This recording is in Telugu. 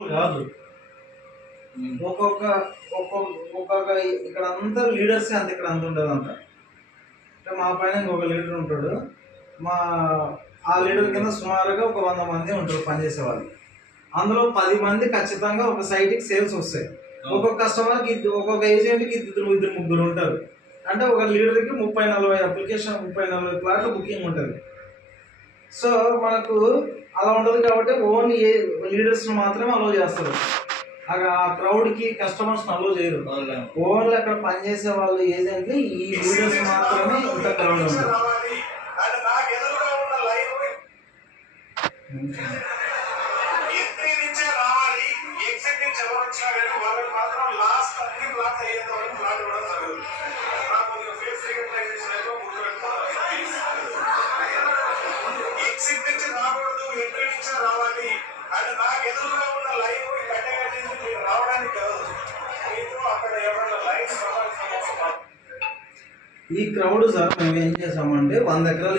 కాదు. ఒక్కొక్క ఒక్కొక్క ఒక్కొక్క ఇక్కడ అంతా లీడర్స్ అంత ఇక్కడ అంత ఉండదు అంత. అంటే మా పైన ఇంకొక లీడర్ ఉంటాడు. మా ఆ లీడర్ కింద సుమారుగా ఒక 100 మంది ఉంటారు పనిచేసే వాళ్ళు. అందులో 10 మంది ఖచ్చితంగా ఒక సైట్కి సేల్స్ వస్తాయి. ఒక్కొక్క కస్టమర్కి ఒక్కొక్క ఏజెంట్కి ఇద్దరు ముగ్గురు ఉంటారు. అంటే ఒక లీడర్కి 30-40 అప్లికేషన్ 30-40 ప్లాట్లు బుకింగ్ ఉంటుంది. సో మనకు అలా ఉంటుంది కాబట్టి ఓన్లీ లీడర్స్ మాత్రమే అలో చేస్తారు. ఆ క్రౌడ్కి కస్టమర్స్ అలో చేయరు. ఓన్లీ అక్కడ పనిచేసే వాళ్ళు ఏజెంట్లు ఈ లీడర్స్ మాత్రమే ఇంత క్రౌడ్ ఉంటుంది. ఈ క్రౌడ్ సార్ మేము ఏం చేసామంటే 100 ఎకరాలు